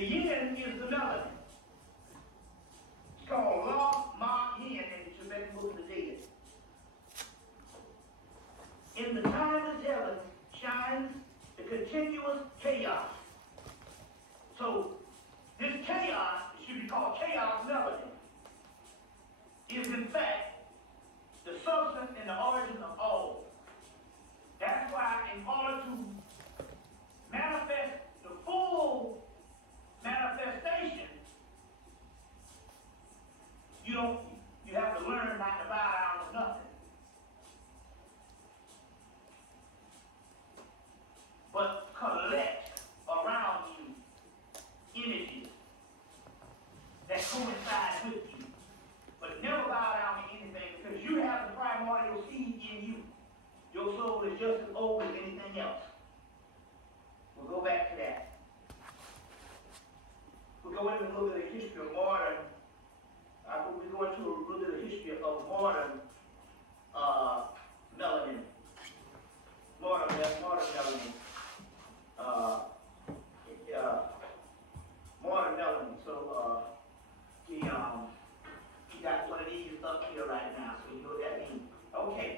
The yin is the melanin. It's called La Ma Yin in the Tibetan Book of the Dead. In the timeless heaven shines the continuous chaos. So this chaos, it should be called chaos melanin, is in fact the substance and the origin of all. That's why in order to manifest the full manifestation, you have to learn not to bow down to nothing. But collect around you images that coincide with you. But never bow down to anything, because you have the primordial seed in you. Your soul is just as old as anything else. We'll go back to that. We'll go into a little bit of the history of modern. We'll go into a little bit of the history of modern melanin. Modern melanin. Modern melanin. So he got one of these up here right now, so you know what that means. Okay.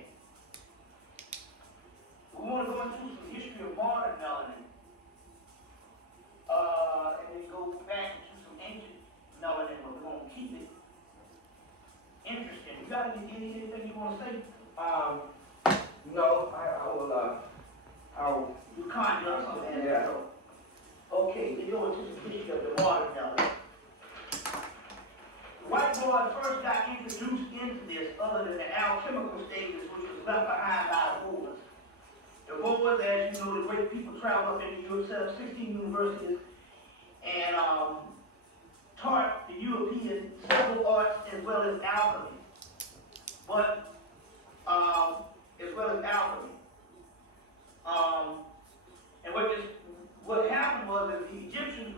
We want to go into some history of modern melanin. And then go back to some ancient melanin, but we're going to keep it interesting. You got anything you want to say? No, I'll You conjure up something. Yeah. Okay, we go into some history of the modern melanin. The white boy first got introduced into this other than the alchemical stages, which was left behind by the Moors. The Moors, as you know, the great people traveled up into Europe, set up 16 universities, and taught the Europeans several arts as well as alchemy. And what happened was that the Egyptians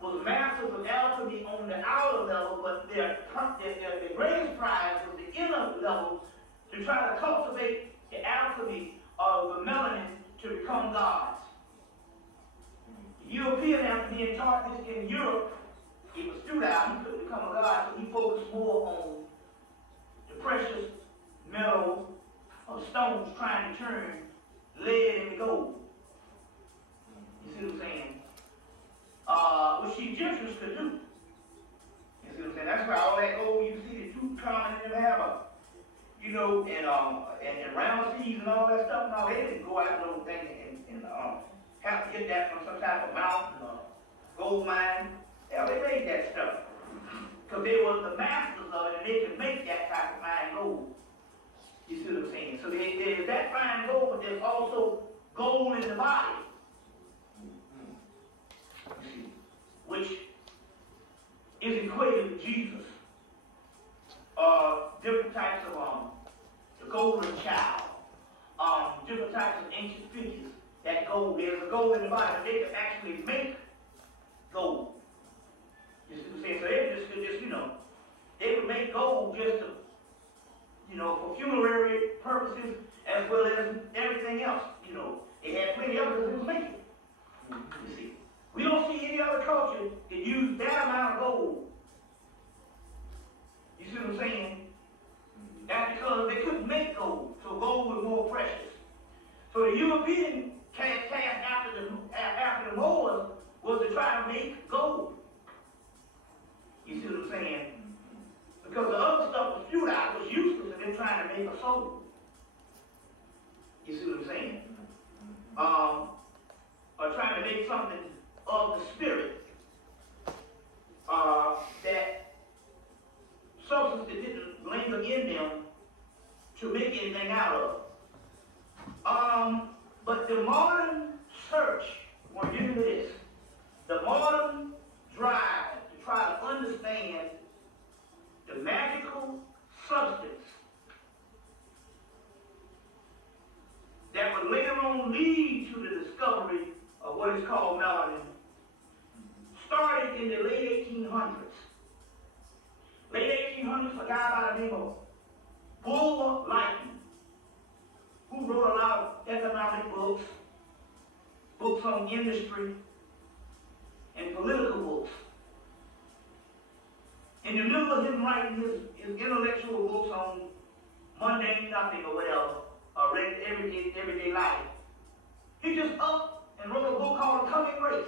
was masters of alchemy on the outer level, but their greatest prize was the inner level to try to cultivate the alchemy of the melanin to become gods. The European, after being taught this in Europe, he was through that, he couldn't become a god, so he focused more on the precious metal of stones trying to turn lead into gold. You see what I'm saying? Which the Egyptians could do. You see what I'm saying? That's why all that gold, you see the Tutankhamun and them have and Ramesses and all that stuff. No, they didn't go out those things and have to get that from some type of mountain or gold mine. Yeah, they made that stuff. Because they were the masters of it, and they could make that type of fine gold. You see what I'm saying? So there's that fine gold, but there's also gold in the body. Which is equated with Jesus. Different types of the golden child. Different types of ancient figures. That gold, there's a gold in the body, but they could actually make gold. You see what I'm saying? So they just they would make gold just to, for funerary purposes as well as everything else. They had plenty of it because it was making it. You see. We don't see any other culture that use that amount of gold. You see what I'm saying? That's because they couldn't make gold, so gold was more precious. So the European task after the Moors was to try to make gold. You see what I'm saying? Because the other stuff was futile, it was useless, and they're trying to make a soul. You see what I'm saying? Or trying to make something of the spirit that substance that didn't linger in them to make anything out of. But the modern search, I want to give you this, the modern drive to try to understand the magical substance that would later on lead to the discovery of what is called melanin started in the late 1800s. Late 1800s, a guy by the name of Bobby Hemmitt, who wrote a lot of economic books on industry and political books. In the middle of him writing his intellectual books on mundane nothing or whatever, or everyday life, he just up and wrote a book called Coming Race.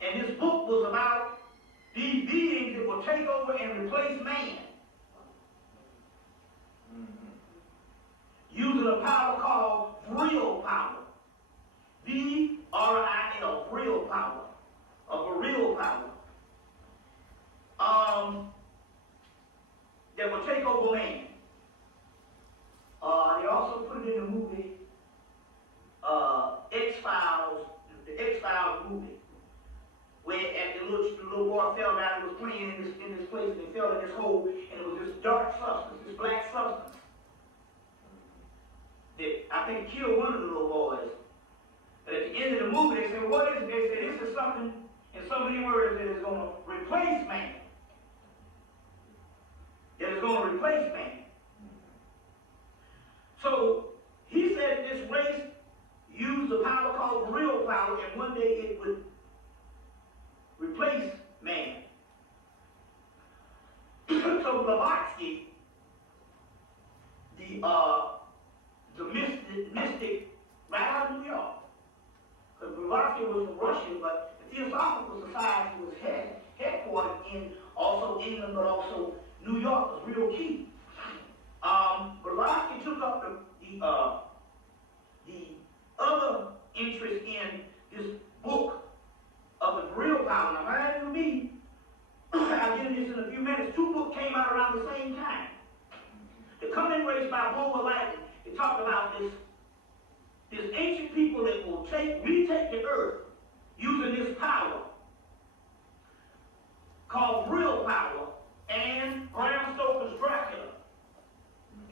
And this book was about these beings that will take over and replace man. Using a power called real power. V-R-I-L, real power. Of a real power. That will take over man. They also put it in the movie X-Files, the X-Files movie, where at the little boy fell down and was playing in this place, and he fell in this hole, and it was this dark substance, this black substance, that I think killed one of the little boys. But at the end of the movie, they said, what is it? They said, this is something, in so many words, that is going to replace man. That is going to replace man. So, he said this race used a power called real power, and one day it would replace man. So Blavatsky, the mystic right out of New York, because Blavatsky was from Russia, but the Theosophical Society was headquartered in also England, but also New York was real key. Blavatsky took up the other interest in this book of the real power. Now, mind you me, I'll get into this in a few minutes. Two books came out around the same time. The Coming Race by Bobby Hemmitt. It talked about this ancient people that will retake the earth using this power called real power, and Bram Stoker's Dracula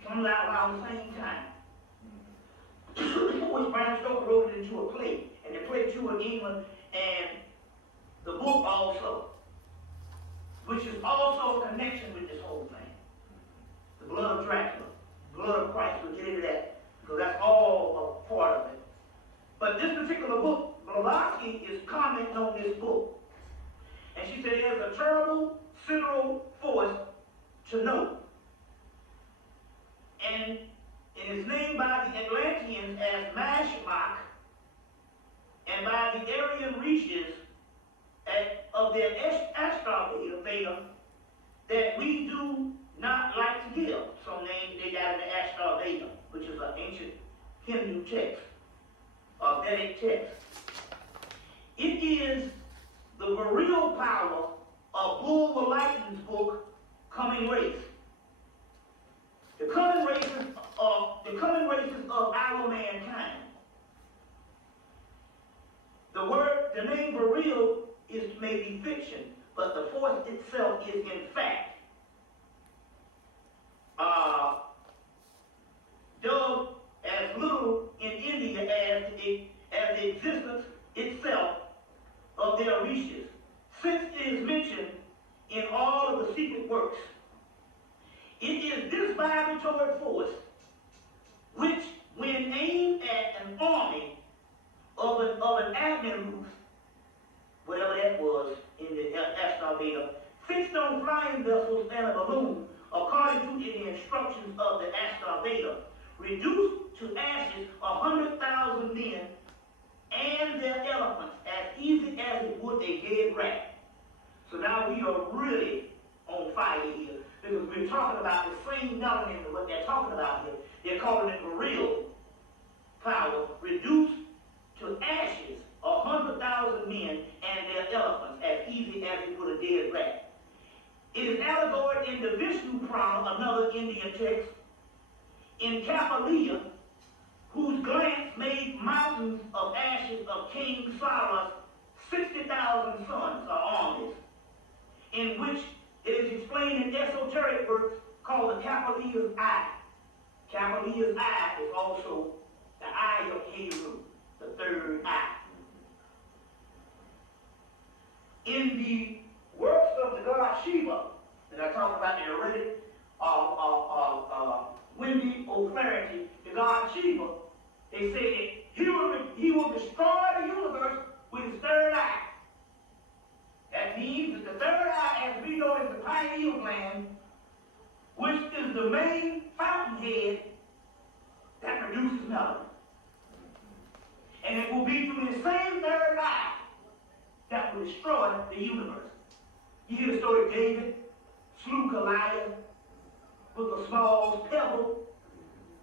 comes out around the same time. Which Bram Stoker wrote it into a play, and the play toured England, and the book also, which is also a connection with this whole thing. The blood of Dracula, blood of Christ. We'll get into that, because that's all a part of it. But this particular book, Blavatsky is commenting on this book. And she said there's a terrible central force to know. And it is named by the Atlanteans as Mashmak, and by the Aryan Rishis of their Ashtar that we do not like to give. Some names they got in the Ashtar Veda, which is an ancient Hindu text, a Vedic text. It is the real power of Bull Lightning's book, Coming Race. The coming races of our mankind. The name Viril is maybe fiction, but the force itself is in fact dubbed as little in India as the existence itself of their rishis, since it is mentioned in all of the secret works. It is this vibratory force which, when aimed at an army of an admiral, whatever that was in the Ashtar Veda, fixed on flying vessels and a balloon, according to the instructions of the Ashtar Veda, reduced to ashes 100,000 men and their elephants as easy as it would a dead rat. So now we are really on fire here, because we're talking about the same melanin of what they're talking about here. They're calling it real power, reduced to ashes 100,000 men and their elephants as easy as it would a dead rat. It is allegorical in the Vishnu Purana, another Indian text, in Kapaliya, whose glance made mountains of ashes of King Cyrus 60,000 sons or armies, in which it is explained in esoteric works called the Kapaliya's Eye. Kapaliya's Eye is also the eye of Heru, the third eye. In the works of the god Shiva, that I talked about in the Reddit, Wendy O'Flaherty, the god Shiva, they say that he will destroy the universe with his third the main fountainhead that produces melanin. And it will be through the same third eye that will destroy the universe. You hear the story of David slew Goliath with a small pebble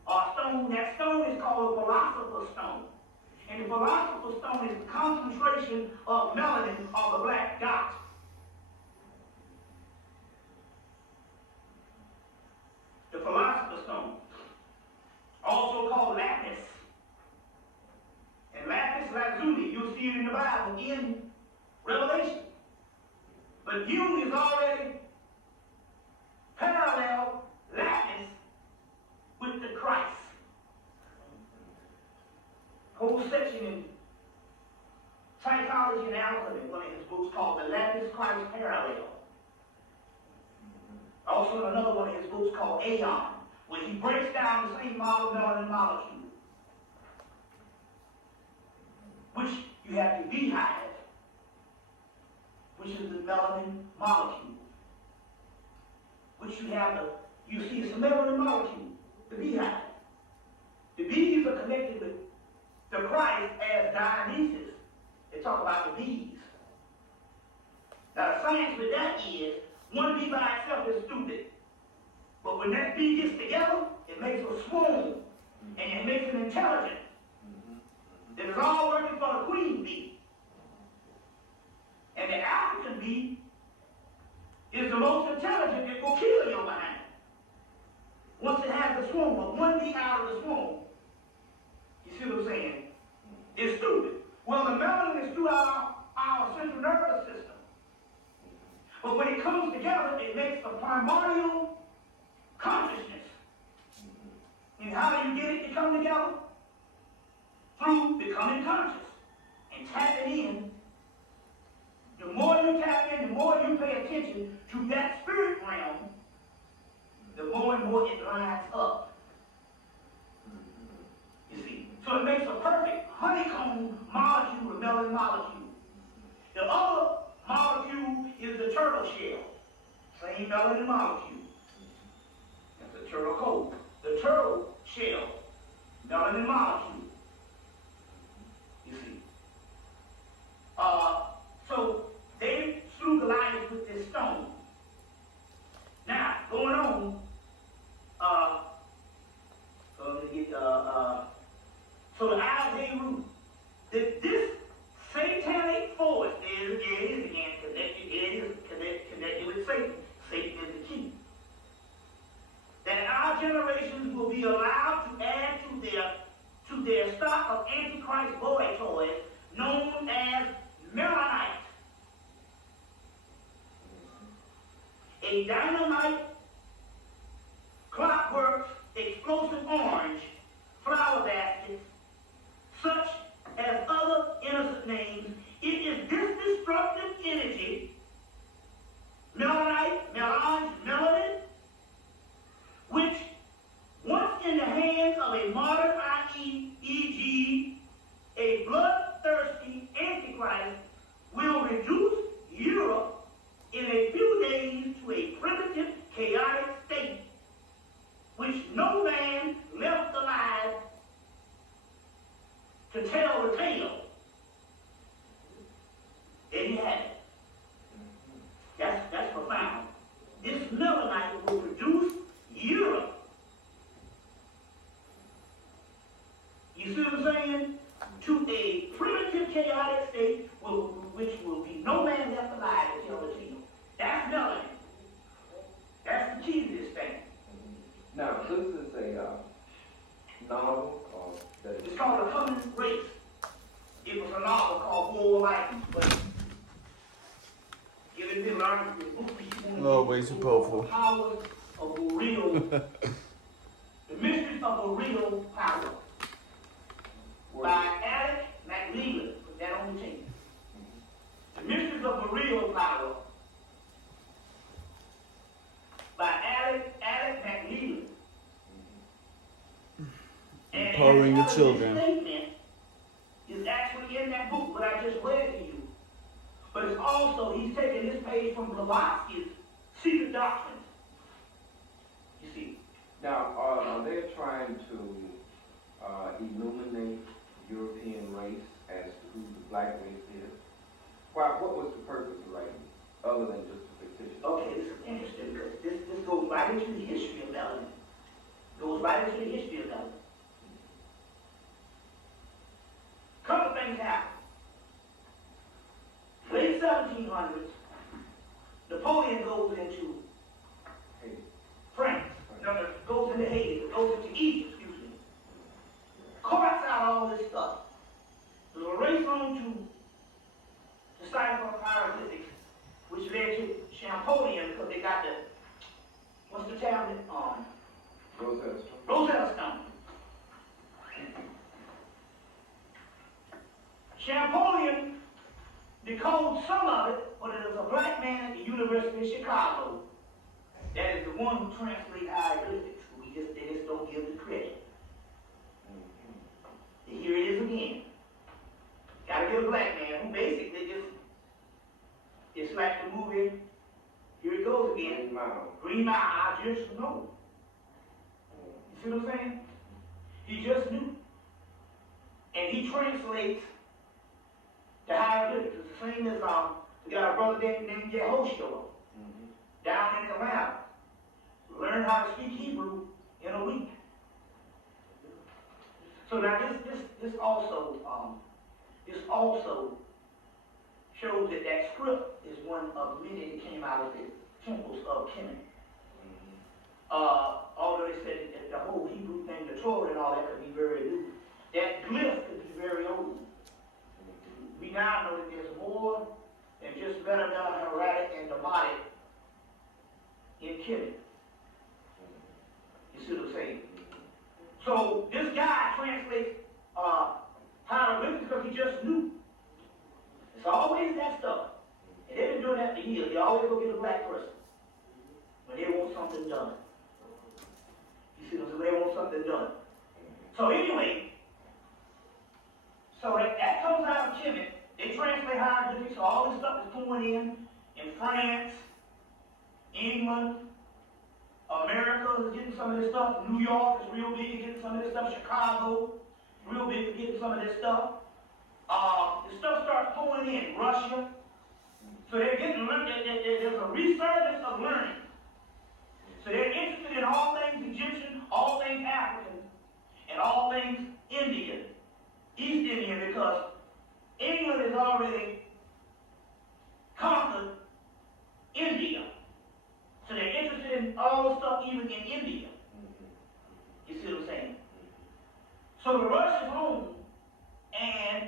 or stone. That stone is called a Philosopher's Stone. And the Philosopher's Stone is the concentration of melanin on the black dot. The Philosopher's Stone, also called lapis. And lapis lazuli, you'll see it in the Bible in Revelation. But Jung is already parallel lapis with the Christ. Whole section in Psychology and Alchemy, one of his books called The Lapis Christ Parallel. Also another one of his books called Aeon, where he breaks down the same melanin molecule. Which you have the beehive, which is the melanin molecule. Which you see it's a melanin molecule, the beehive. The bees are connected with the Christ as Dionysus. They talk about the bees. Now the science with that is, one bee by itself is stupid. But when that bee gets together, it makes a swarm. And it makes it intelligent. It is all working for the queen bee. And the African bee is the most intelligent. It will kill your behind. Once it has the swarm, but one bee out of the swarm. You see what I'm saying? It's stupid. Well, the melanin is throughout our central nervous system. But when it comes together, it makes a primordial consciousness. And how do you get it to come together? Through becoming conscious and tapping in. The more you tap in, the more you pay attention to that spirit realm, the more and more it lines up. You see? So it makes a perfect honeycomb molecule, the melanin molecule. The other molecule is the turtle shell. Same melanin molecule. That's the turtle coat. The turtle shell, melanin molecule. You see. So they slew Goliath with this stone. Now, going on, so the Algeru, this satanic force is again connected with Satan. Satan is the key. That our generations will be allowed to add to their stock of Antichrist boy toys known as melanite. A dynamite, clockwork, explosive orange flower basket, such as other innocent names. It is this destructive energy, melanite, melange, melanin, which once in the hands of a modern e.g. a bloodthirsty antichrist will reduce Europe in a few days to a primitive, chaotic state, which no man left alive to tell the tale. There you have it. That's profound. This melanite will reduce Europe. You see what I'm saying? To a primitive, chaotic state, which will be no man left alive to tell the tale. That's melanin. That's the key to this thing. Now, this is a novel called... It's called A Coming Race. It was a novel called War Lightning, but you didn't learn the book. Always powerful. Powers of a real, the mysteries of a real power. By Alec McLeland. Put that on the tape. The mysteries of a real power. By Alec McLeland. Empowering the children. Statement is actually in that book, what I just read to you. But it's also, he's taking this page from Blavatsky's Secret Doctrines. You see. Now, are they trying to illuminate European race as to who the black race is? What was the purpose of writing this, other than just a fictitious? Okay, this is interesting because this goes right into the history of melanin. Goes right into the history of melanin. Couple things happen. Late 1700s, Napoleon goes into France. No, goes into Haiti, goes into Egypt, excuse me. Carts out all this stuff. There's a race on to decipher hieroglyphics, which led to Champollion, because they got the, what's the tablet? Rosetta Stone. Rosetta Stone. Champollion decodes some of it, but it was a black man at the University of Chicago that is the one who translates hieroglyphics. They just don't give the credit. And here it is again. Gotta get a black man who basically just, it's like the movie, here it goes again. Green Mile, I just know. You see what I'm saying? He just knew. And he translates the hieroglyphics. It's the same as, we got a brother named Yehoshua down in Atlanta. Learned how to speak Hebrew in a week. So now this also shows that that script is one of many that came out of the temples of Kemet. Although they said that the whole Hebrew thing, the Torah and all that could be very new, that glyph could be very old. We now know that there's more than just letter, hieratic, and demotic in Kemet. You see what I'm saying? So this guy translates hieroglyphics because he just knew. It's always that stuff. And they've been doing that for years. They always go get a black person when they want something done. You see what I'm saying? They want something done. So anyway, so that comes out of Kemet. They translate hieroglyphics, so all this stuff is going in France, England, America is getting some of this stuff. New York is real big at getting some of this stuff. Chicago, real big at getting some of this stuff. The stuff starts pouring in. Russia. So they're getting, there's a resurgence of learning. So they're interested in all things Egyptian, all things African, and all things Indian, East Indian, because England has already conquered India. So they're interested in all the stuff even in India. You see what I'm saying? So the rush is home, and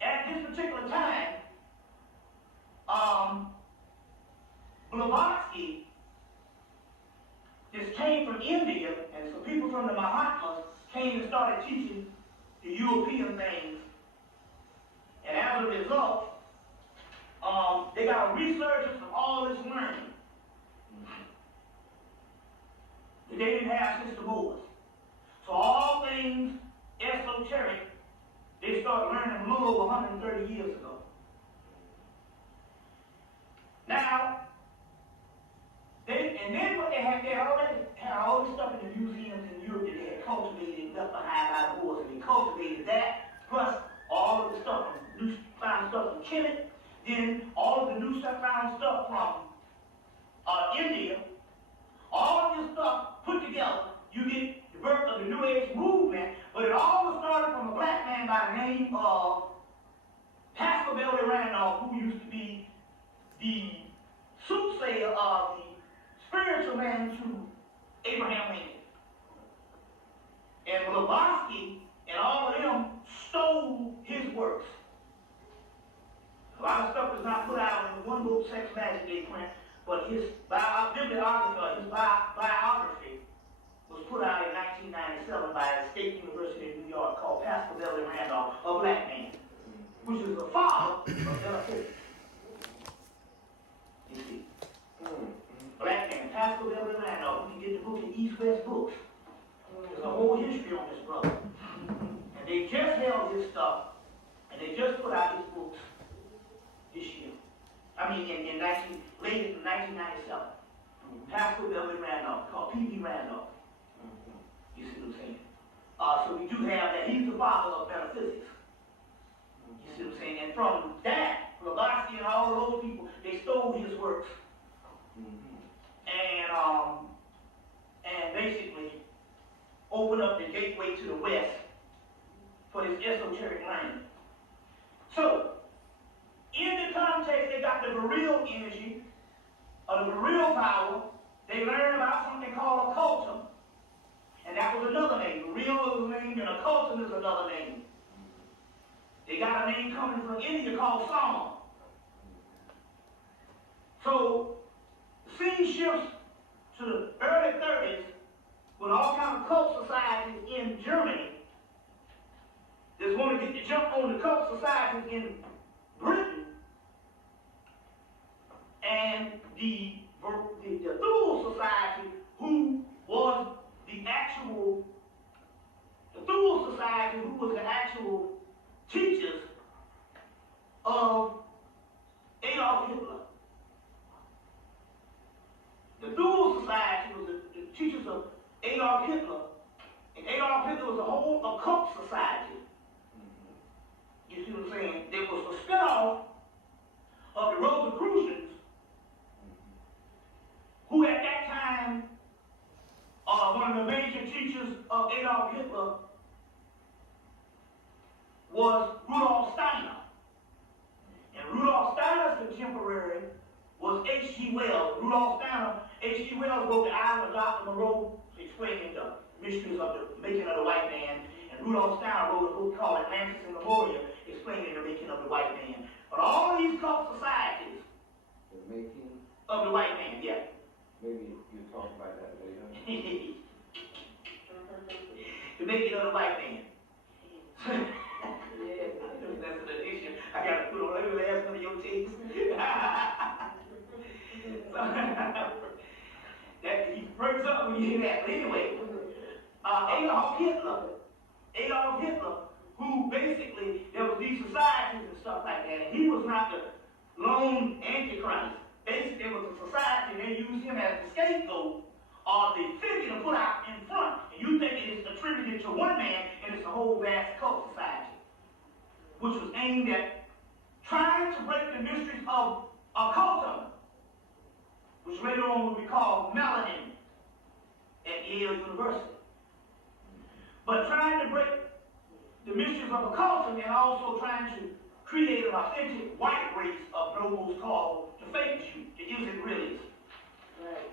at this particular time, Blavatsky just came from India, and so people from the Mahatmas came and started teaching the European things. And as a result, they got a resurgence of all this learning that they didn't have since the Moors. So all things esoteric, they started learning a little over 130 years ago. Now, then what they already had all this stuff in the museums in Europe that they had cultivated and left behind by the Moors, and they cultivated that, plus all of the stuff from found stuff from Kemet, then all of the new stuff found stuff from India. All of this stuff put together, you get the birth of the New Age movement, but it all started from a black man by the name of Pastor Belly Randolph, who used to be the soothsayer of the spiritual man to Abraham Lincoln. And Blavatsky and all of them stole his works. A lot of stuff is not put out in the one book, Sex Magic they print, but his bibliography, his biography was put out in 1997 by a state university in New York called Pastor Belly Randolph, a black man, which is the father of Melatonin. You see? Black man, Pastor Belly Randolph. You can get the book in East West Books. There's a whole history on this brother. And they just held his stuff, and they just put out his books this year. I mean, late in 1997. Pastor Beverly Randolph, called P.B. Randolph. You see what I'm saying? So we do have that. He's the father of metaphysics. You see what I'm saying? And from that, Blavatsky and all of those people, they stole his works. And basically opened up the gateway to the West for this esoteric learning. So, in the context, they got the virile energy, or the virile power. They learned about something called occultum. And that was another name. Virile is a name, and occultum is another name. They got a name coming from India called Sama. So, the scene shifts to the early 30s with all kinds of cult societies in Germany. Just want to get the jump on the cult societies in Britain. And the Thule Society, who was the actual teachers of Adolf Hitler. The Thule Society was the teachers of Adolf Hitler. And Adolf Hitler was a whole occult society. You see what I'm saying? There was a spin-off of the Rosicrucians, who at that time, one of the major teachers of Adolf Hitler was Rudolf Steiner. And Rudolf Steiner's contemporary was H.G. Wells. Rudolf Steiner, H.G. Wells wrote The Island of Dr. Moreau, explaining the mysteries of the making of the white man. And Rudolf Steiner wrote a book called Atlantis and Lemuria, explaining the making of the white man. But all of these cult societies, The making, of the white man, yeah. maybe you'll talk about that later. The making of the white man. That's an addiction. I got to put on every last one of your tapes. That he breaks up when you hear that. But anyway, Adolf Hitler, who basically, there was these societies and stuff like that, and he was not the lone antichrist. Basically, there was a society, and they used him as the scapegoat, or the figure to put out in front. And you think it is attributed to one man, and it's a whole vast cult society, which was aimed at trying to break the mysteries of occultum, which later on would be called melanin at Yale University. But trying to break the mysteries of occultum and also trying to create an authentic white race of nobles called the fake Jew. It isn't really. Right.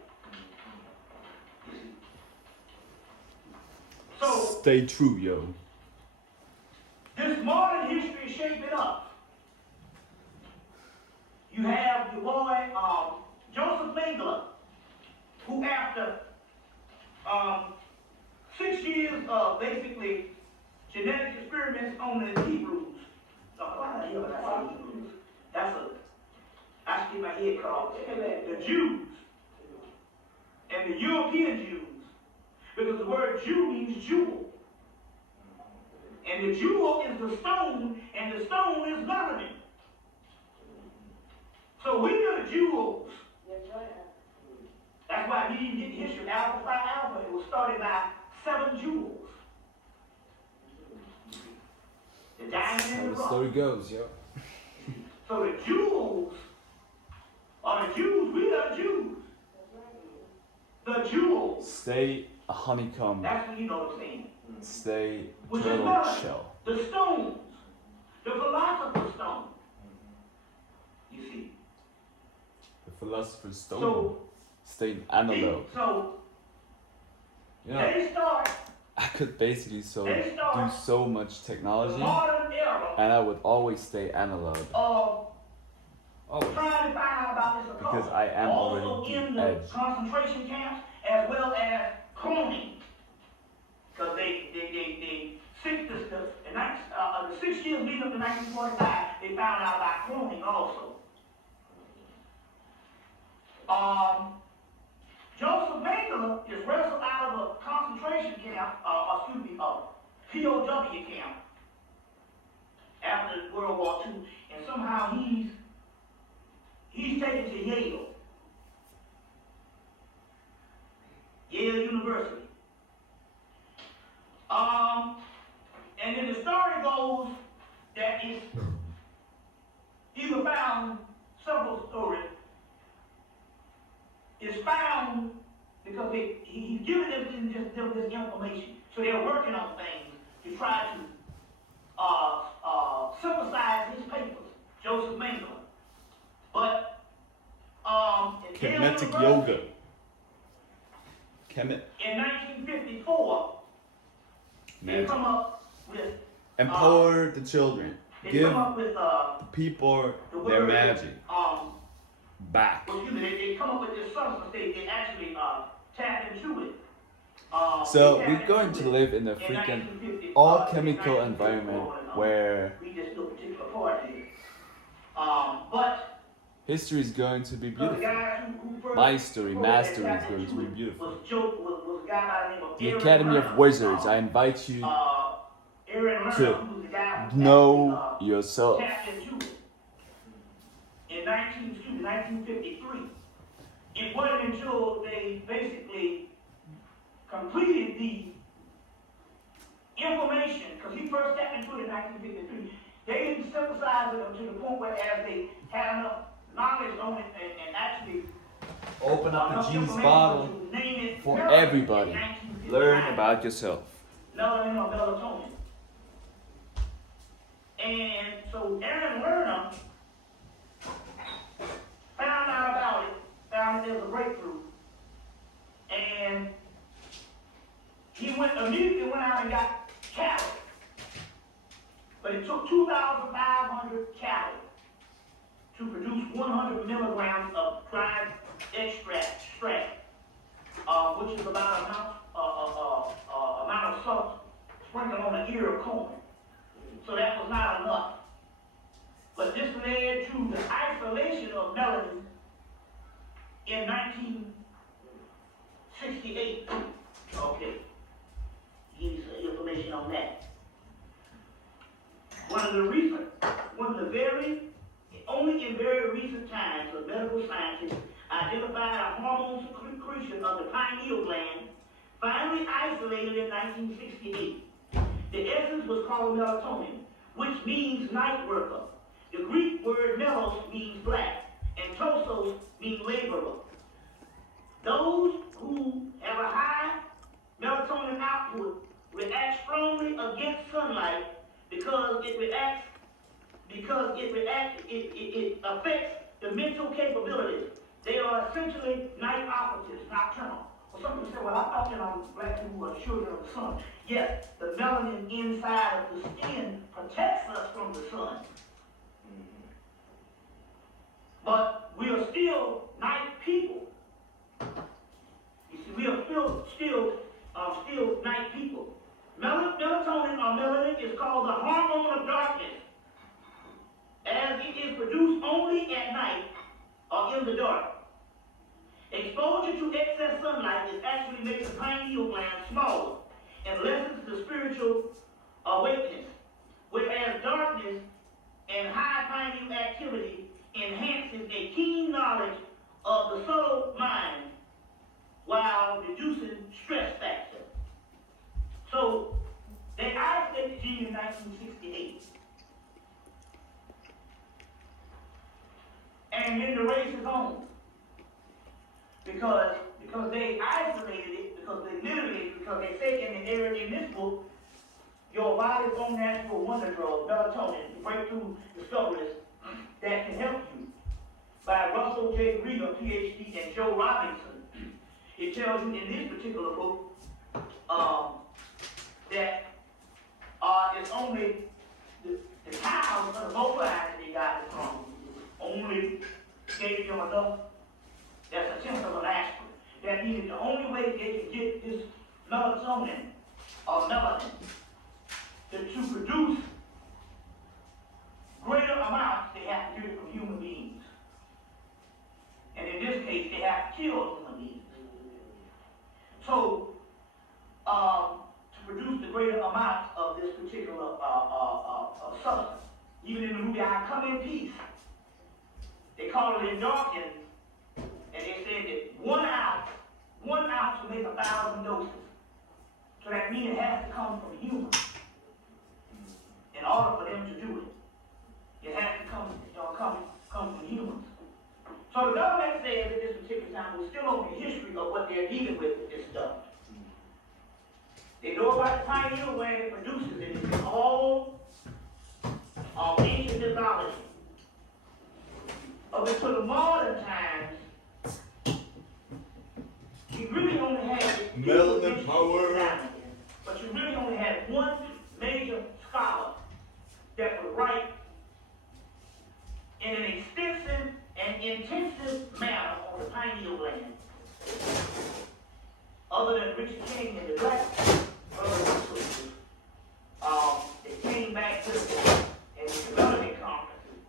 So stay true, yo. This modern history is shaping up. You have the boy Joseph Mengele, who after 6 years of basically genetic experiments on the Hebrews. Why the hell did I say Hebrews? I should get my head cut off. The Jews and the European Jews, because the word Jew means jewel. And the jewel is the stone, and the stone is melanin. So we are the jewels. That's why we didn't get the history of Alpha Phi Alpha. It was started by 7 jewels. The diamond and the How the rock. story goes, yo. So the jewels are the Jews. We are the Jews. The jewels. Stay a honeycomb. That's what you know what I'm saying. Stay Which is turtle melanin. shell. The stones. The Philosopher's Stone. You see. The Philosopher's Stone. So, stay analog. So You know, they start I could basically do so much the technology, modern era and I would always stay analog. of Always. trying to find out about this occult. Because I am also already in the the edge. concentration camps as well as cloning. Because the 6 years leading up to 1945, they found out about cloning also. Joseph Mengele is wrestled out of a concentration camp, POW camp after World War II, and somehow he's taken to Yale. story goes that it's either found, several stories, is found because he's giving them this information. So they're working on things to try to synthesize his papers, Joseph Mengele. But Kinetic yoga. in 1954, they come up with Empower the children. they Give come up with people the their word, magic back. excuse me, they come up with this substance. They actually tap into it. So they we're tap going into to it live in a in freaking 1950, all in chemical 1954, environment and, where we just do a particular part here. But history is going to be so the beautiful. guy who first My story, wrote my that story is tapped going to be into it beautiful. was a guy by the name of The Aaron Academy of Lerner. Wizards, I invite you Aaron Lerner, to who was the guy who know actually, yourself. tapped into it in 1953. It wasn't until they basically completed the information, because he first tapped into it in 1953. They didn't synthesize it to the point where as they had enough knowledge on it and actually Open up the enough G's information bottle to name it for melanin everybody. in 1959. Learn about yourself. Melanin or melatonin. And so Aaron Lerner found out about it, found that there was a breakthrough, and he immediately went out and got cattle. But it took 2,500 cattle to produce 100 milligrams of dried extract, which is about amount of salt sprinkled on an ear of corn. So that was not enough. But this led to the isolation of melanin in 1968. Okay, give you some information on that. Only in very recent times, the medical scientists identified a hormone secretion of the pineal gland, finally isolated in 1968. The essence was called melatonin, which means night worker. The Greek word melos means black, and tosos means laborer. Those who have a high melatonin output react strongly against sunlight because it affects the mental capabilities. They are essentially night operatives, nocturnal. Well, some people say, well, I thought black people were children of the sun. Yes, the melanin inside of the skin protects us from the sun. But we are still night people. You see, we are still night people. Melatonin or melanin is called the hormone of darkness, as it is produced only at night or in the dark. Exposure to excess sunlight is actually makes the pineal gland smaller and lessens the spiritual awakeness, whereas darkness and high pineal activity enhances a keen knowledge of the subtle mind while reducing stress factor. So they isolated the gene in 1968. And then the race is on. Because they isolated it, because they say in this book, your body's own natural wonder drug, melatonin, breakthrough discoveries that can help you. By Russell J. Rieger, PhD, and Joe Robinson. It tells you in this particular book that it's only the cows of the bovine that they got it from only gave them enough. That's a tenth of an aspirin. That means the only way they can get this melatonin or melanin to produce greater amounts, they have to get it from human beings. And in this case, they have to kill human beings. So, to produce the greater amounts of this particular substance, even in the movie I Come in Peace, they call it in Dawkins, and they said that 1 ounce will make 1,000 doses. So that means it has to come from humans. they're dealing with this stuff. They know about the pineal gland it produces, and it's all ancient mythology. Up until the modern times, you really only had Melanin power. but you really only had one major scholar that would write in an extensive and intensive manner on the pineal gland. Other than Richard King and the black brothers, they came back to the development conferences.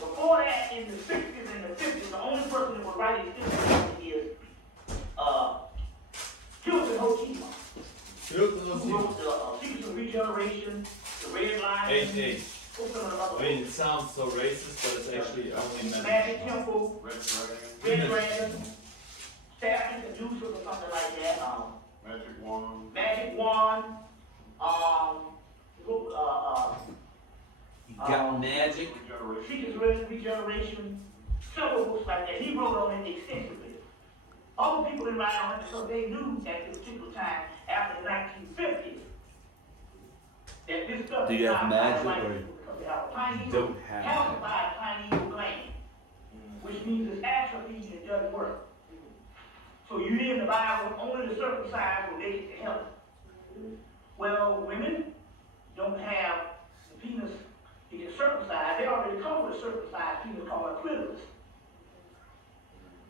Before that, in the 60s and the 50s, the only person that would write extensively is Hilton Ho Chi Minh, who wrote the Secrets of Regeneration, the Red Line. H. I mean, it sounds so racist, but it's actually only meant. Magic Temple, Red Dragon, Staffing Caduceus or something like that. Magic wand. Magic Wand. Got magic. Secrets of Regeneration. Several books like that. He wrote on it extensively. Other people didn't write on it because they knew at this particular time, after the 1950s, that this stuff. Do you have magic or they have a pineal, don't have calcified pineal gland, which means it's atrophied and it doesn't work. So you read in the Bible, only the circumcised will make it to heaven. Well, women don't have the penis to get circumcised. They already come with a circumcised penis called a clitoris.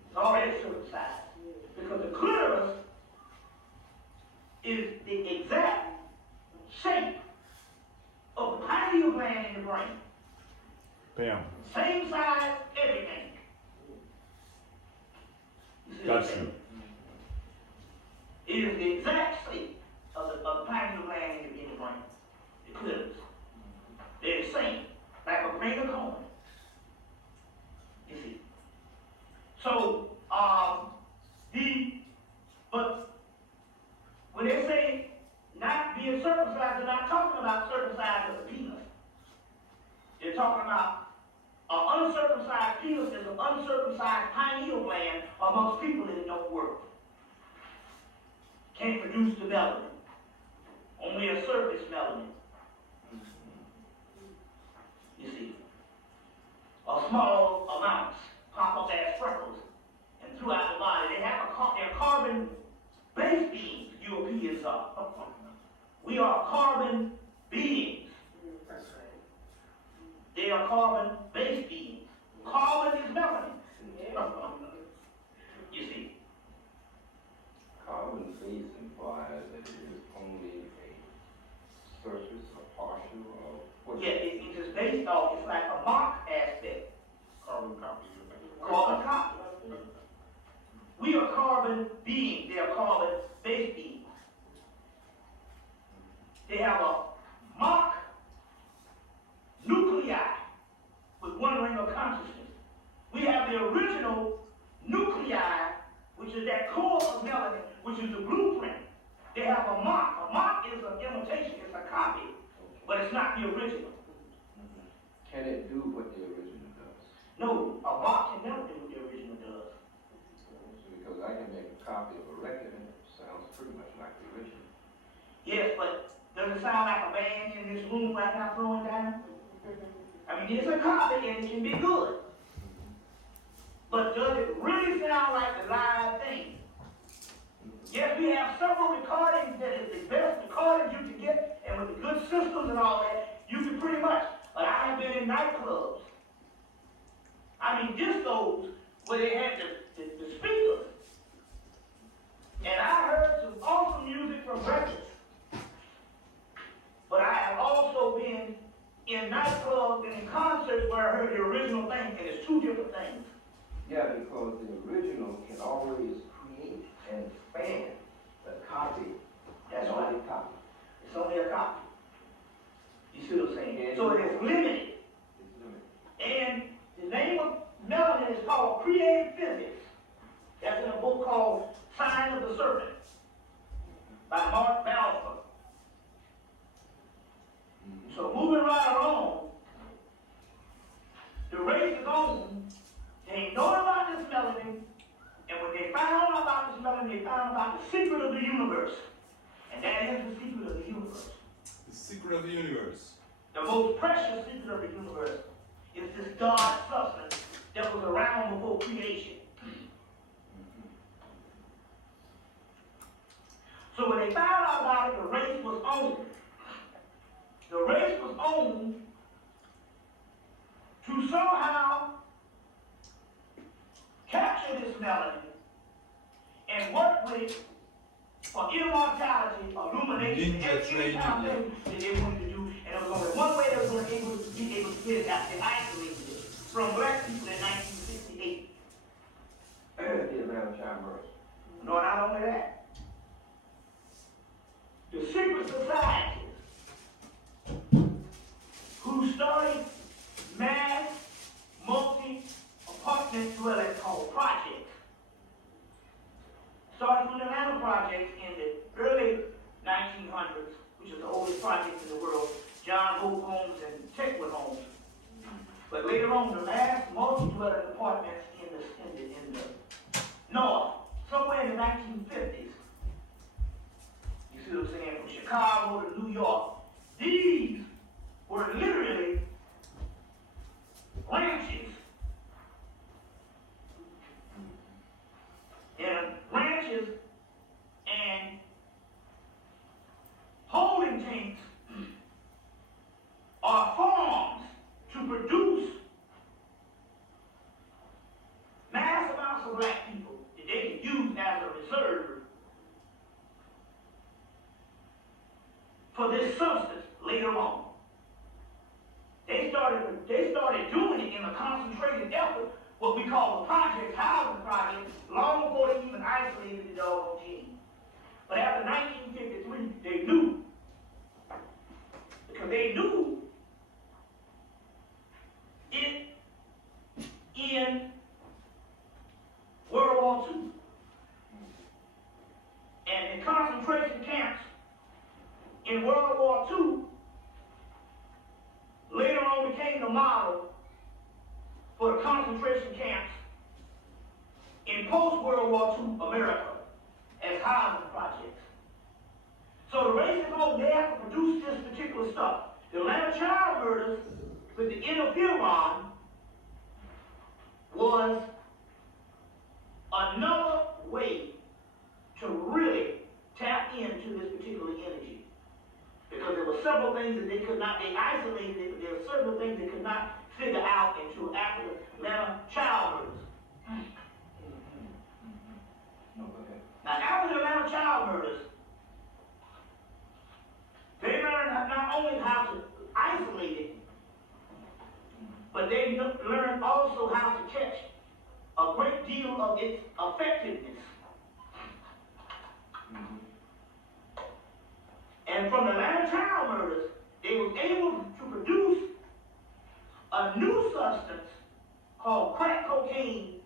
It's already circumcised. Because the clitoris is the exact shape of the pineal gland in the brain. Bam. Same size, everything. You see what I'm Gotcha. saying? It is the exact shape of the pineal gland in the brain, the clitoris. They're the same, like a grain of corn. You see. So, but when they say not being circumcised, they're not talking about circumcised of the penis. They're talking about an uncircumcised penis is an uncircumcised pineal gland amongst people that don't work. Can't produce the melanin. Only a surface melanin. You see. Small amounts pop up as freckles and throughout the body. They have they're carbon-based beings, Europeans are. We are carbon beings. They are carbon-based beings. Carbon is melanin. You see. Carbon base implies that it is only a surface or partial or what? Yeah, it is based off, it's like a mock aspect. Carbon copy. Carbon copy. We are carbon beings. They are carbon-based beings. They have a mock nuclei with one ring of consciousness. We have the original nuclei, which is that core of melanin, which is the blueprint. They have a mock. A mock is an imitation, it's a copy, but it's not the original. Can it do what the original does? No, a mock can never do what the original does. Because I can make a copy of a record and it sounds pretty much like the original. Yes, but does it sound like a band in this room right now throwing down? I mean, it's a copy and it can be good. But does it really sound like the live thing? Yes, we have several recordings that is the best recordings you can get, and with the good systems and all that, you can pretty much. But I have been in nightclubs. I mean, discos where they had the speakers. And I heard some awesome music from records. But I have also been in nightclubs and in concerts where I heard the original thing, and it's two different things. Yeah, because the original can always create and expand. The copy, That's only right. a copy. It's only a copy. You see what I'm saying? Yeah. So it is limited. It's limited. And the name of melanin is called creative physics. That's in a book called Sign of the Serpent by Mark Balfour. So moving right along, the race is on. They know about this melanin, and when they found out about this melanin, about the secret of the universe. And that is the secret of the universe. The secret of the universe. The most precious secret of the universe is this dark substance that was around before creation. So when they found out about it, the race was owned. The race was owned to somehow capture this melanin and work with it for immortality, illumination, Ninja every kind of training. thing that they wanted to do. And it was only one way they were going to be able to get it out. They isolated it from black people in 1968. The Atlanta Child Murders. No, not only that. The secret societies who started mass multi-apartment dwellings called projects. Started with Atlanta projects in the early 1900s, which is the oldest project in the world, John Hope Homes and Techwood Homes. But later on, the mass multi-dwelling apartments in the north, somewhere in the 1950s. You see what I'm saying? From Chicago to New York. These were literally ranches. And ranches and holding tanks are farms to produce mass amounts of black people that they can use as a reserve for this substance later on. They started doing it in a concentrated effort, what we call the project, housing project, long before they even isolated the doggone gene. But after 1953, they knew. Because they knew it in World War II. And the concentration camps in World War II later on became the model for the concentration camps in post-World War II America as housing projects. So the race is on, they have to produce this particular stuff. The Atlanta child murders with the interferon was another way to really tap into this particular energy. Because there were several things that they could not, they isolated it, but there were several things they could not figure out until after the Atlanta child murders. Now, after the Atlanta child murders, they learned not only how to isolate it, but they learned also how to catch a great deal of its effectiveness. And from the Atlanta child murders, they were able to produce a new substance called crack cocaine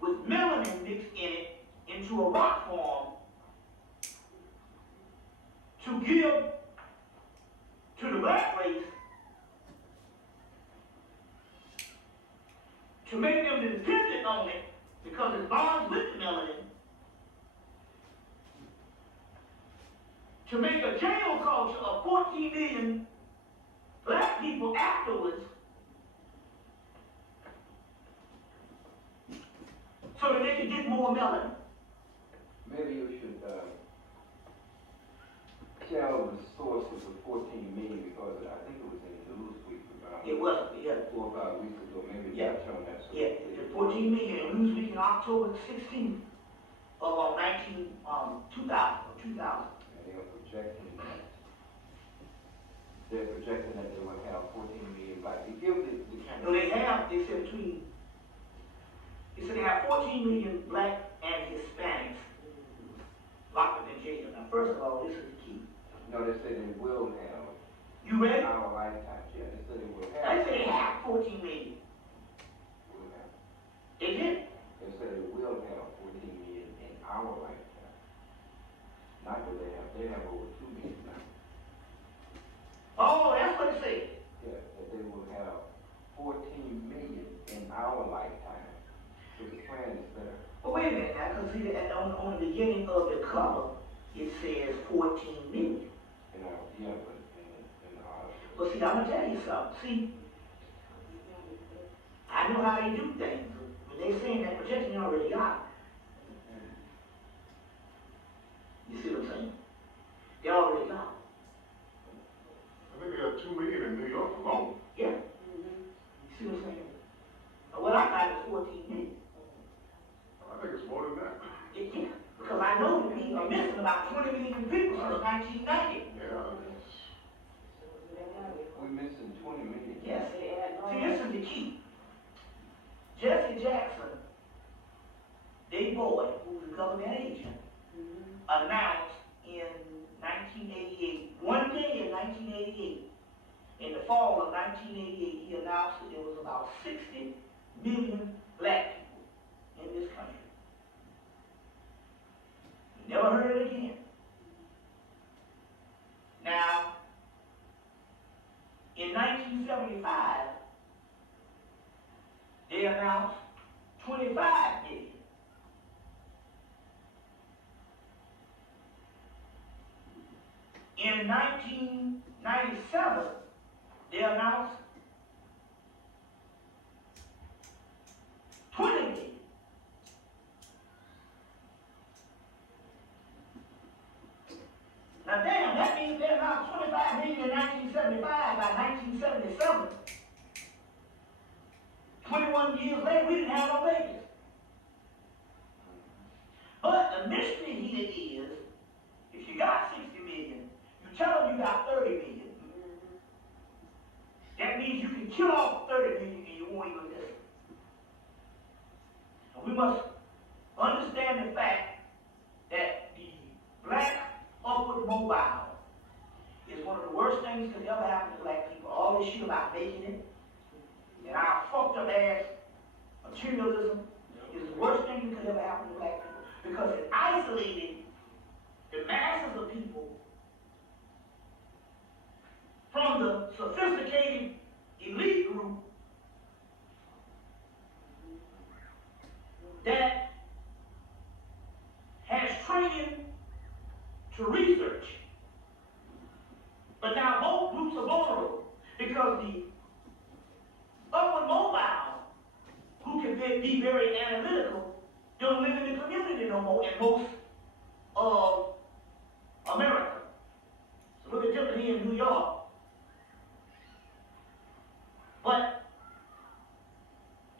with melanin mixed in it into a rock form to give to the black race to make them dependent on it because it bonds with the melanin, to make a jail culture of 14 million black people afterwards, so that they could get more melanin. Maybe you should tell the source of the 14 million because I think it was in the Newsweek about It was, yeah. 4 or 5 weeks ago. Maybe Yeah. touch on that. So Yeah, the 14 million in Newsweek in October 16th of 2000. And they are projecting that. They're projecting that they will have 14 million black. They give the kind No, they said they have 14 million black and Hispanics locked up in jail. Now, first of all, this is the key. No, they say they will have. You ready? Our lifetime, yeah. They say they will have. I say they have 14 million. Will have. They did. They say they will have 14 million in our lifetime. Not that they have over 2 million now. Oh, that's what it said. Yeah, that they will have 14 million in our lifetime. So the plan is there. But wait a minute now, because because see, on the beginning of the cover, it says 14 million. Yeah, but in the article. But see, I'm gonna tell you something. See, I know how they do things. When they saying that projection, you already got it. You see what I'm saying? They already got it. I think they got 2 million in New York alone. Yeah. You see what I'm saying? But what I got is 14 million. I think it's more than that. Yeah. Because I know that we are missing about 20 million people since 1990. Yeah. We're missing 20 million. Yes. See, this is the key. Jesse Jackson, they boy, who was a government agent, announced in 1988, one day in 1988, in the fall of 1988, he announced that there was about 60 million black people in this country. Never heard it again. Now, in 1975, they announced 25 million. In 1997, they announced 20 million. Now damn, that means they announced 25 million in 1975. By 1977, 21 years later, we didn't have no babies. But the mystery here is, if you got 60 million, you tell them you got 30 million. That means you can kill off 30 million and you won't even listen. And we must understand the fact that the black upward mobile is one of the worst things that could ever happen to black people. All this shit about making it, and our fucked up ass materialism is the worst thing that could ever happen to black people, because it isolated the masses of people from the sophisticated elite group that has training to research. But now both groups are vulnerable, because the upward mobile, who can be very analytical, don't live in the community no more in most of America. So look at Tiffany in New York. But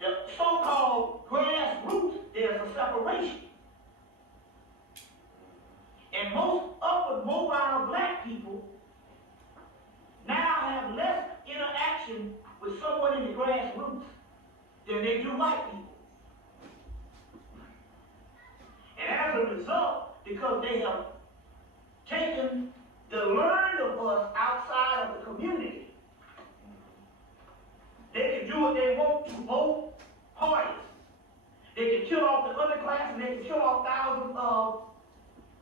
the so-called grassroots, there's a separation. And most upward mobile black people now have less interaction with someone in the grassroots than they do white people. And as a result, because they have taken the learned of us outside of the community, they can do what they want to both parties. They can kill off the underclass and they can kill off thousands of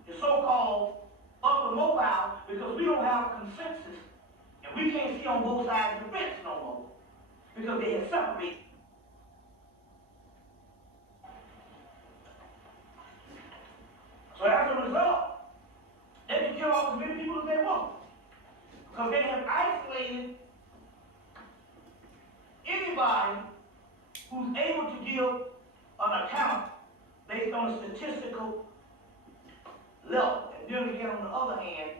the so-called upper mobile, because we don't have a consensus and we can't see on both sides of the fence no more, because they have separated. So as a result, they can kill off as many people as they want, because they have isolated anybody who's able to give an account based on a statistical level. And then again, on the other hand,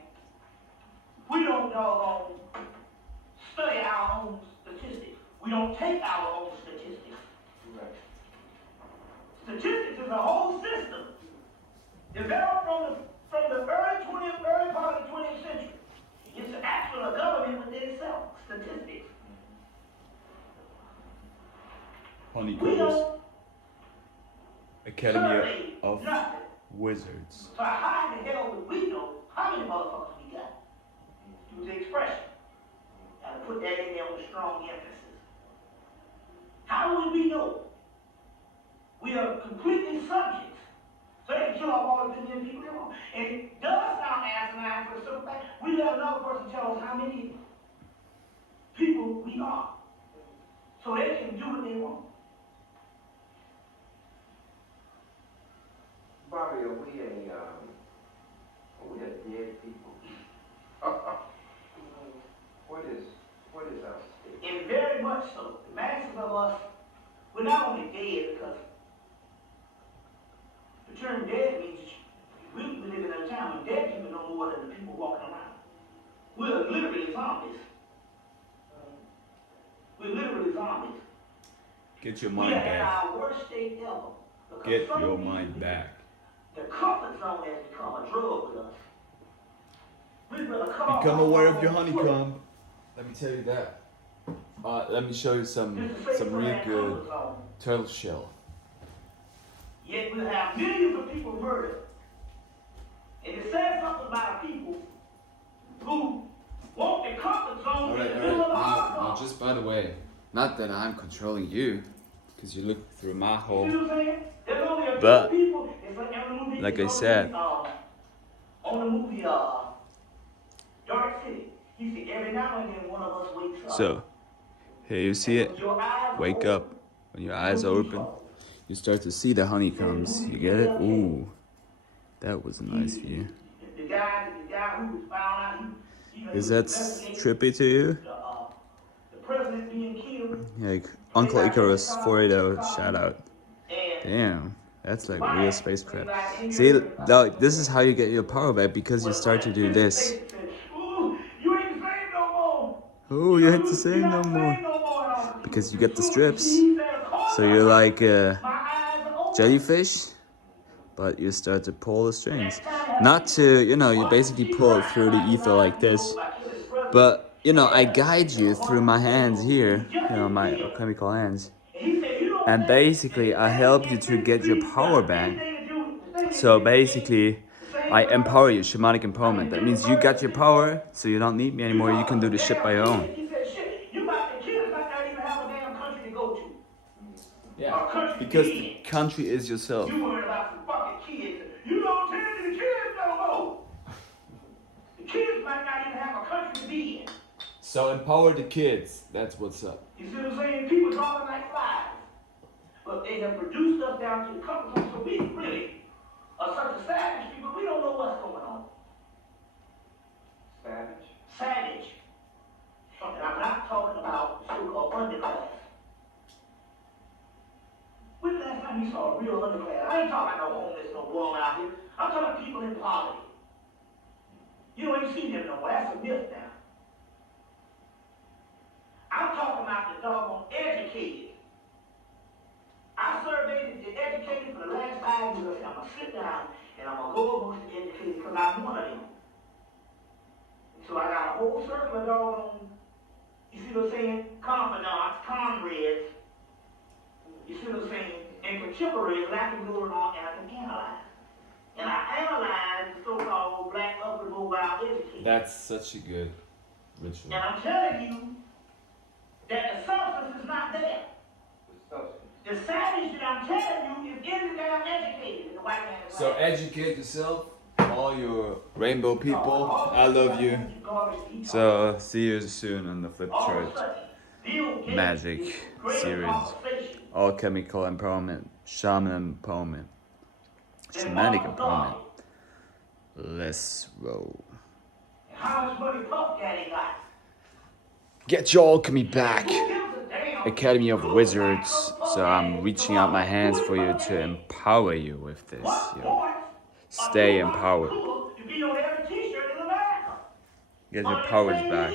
we don't doggone study our own statistics. We don't take our own statistics. Right. Statistics is a whole system developed from the early part of the 20th century. It's actually a government within itself. Statistics. We Honeycombs, don't Academy survey of nothing. Wizards. So how in the hell would we know how many motherfuckers we got? Use the expression. Gotta put that in there with strong emphasis. How would we know? We are completely subjects. So they can kill off all the billion people they want. And it does sound asinine for the simple fact we let another person tell us how many people we are. So they can do what they want. Bobby, are we a dead people? What is our state? And very much so. The masses of us, we're not only dead because the term dead means we live in a time when dead people know more than the people walking around. We're literally zombies. We're literally zombies. Get your We mind are at back. our worst state ever. Because Get some your of these mind people, back. the comfort zone has become a drug with us. We'd rather cut off Become our aware of own your foot. honeycomb. Let me tell you that. Let me show you some real good turtle shell. Yet we have millions of people murdered. And it says something about people who want the comfort zone in the middle of the hard Now, just by the way, not that I'm controlling you, because you look through my hole. You see what I'm saying? There's only a few But, people. It's like in the movie. like it's I on the said. movie, on the movie Dark City. He said every now and then one of us wakes up. So, here you see it. When your eyes are Wake open, up. When your eyes are open, you start to see the honeycombs. You get it? Ooh, that was a nice view. The guy who was found out, Is that trippy to you? the president being killed. Like Uncle Icarus 480 shout out. Damn, that's like real spacecraft. See, like, this is how you get your power back, because you start to do this. Ooh, you ain't the same no more. Oh, you ain't the same no more. Because you get the strips. So you're like a jellyfish, but you start to pull the strings. Not to, you basically pull it through the ether like this. But, I guide you through my hands here, my alchemical hands. And basically, I help you to get your power back. So basically, I empower you, shamanic empowerment. That means you got your power, so you don't need me anymore. You can do the shit by your own. Yeah, because the country is yourself. You worried about some fucking kids. You don't tell me the kids don't know. The kids might not even have a country to be in. So empower the kids. That's what's up. You see what I'm saying? People dropping like flies. But they have produced us down to the comfort zone, so we really are such a savage people, we don't know what's going on. Savage? Savage. And I'm not talking about so-called underclass. When the last time you saw a real underclass? I ain't talking about no homeless, no bum out here. I'm talking about people in poverty. You don't even see them no more. That's a myth now. I'm talking about the doggone educated. I surveyed the educated for the last 5 years. I'm going to sit down and I'm going to go amongst the educated because I'm one of them. So I got a whole circle of doggone, you see what I'm saying? Confidants, comrades. You see what I'm saying? And contemporaries that I can go along and I can analyze. And I analyze the so-called black upward mobile educated. That's such a good ritual. And I'm telling you that the substance is not there. The savage that I'm telling you is in the damn educated in the white man's So educate yourself, all your rainbow people. I love you. So see you soon on the Flip Chart Magic series. Alchemical empowerment, shaman empowerment, shamanic empowerment. Let's roll. How much money Puff Daddy got? Get your alchemy back. Academy of Wizards. So I'm reaching out my hands for you to empower you with this. Stay empowered. Get your powers back.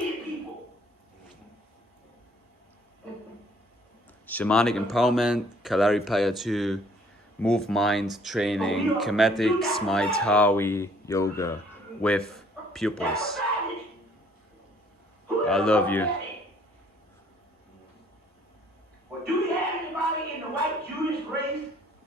Shamanic empowerment, Kalari Playa 2, Move Mind training, Kemetic Smite Hawi yoga with pupils. I love you.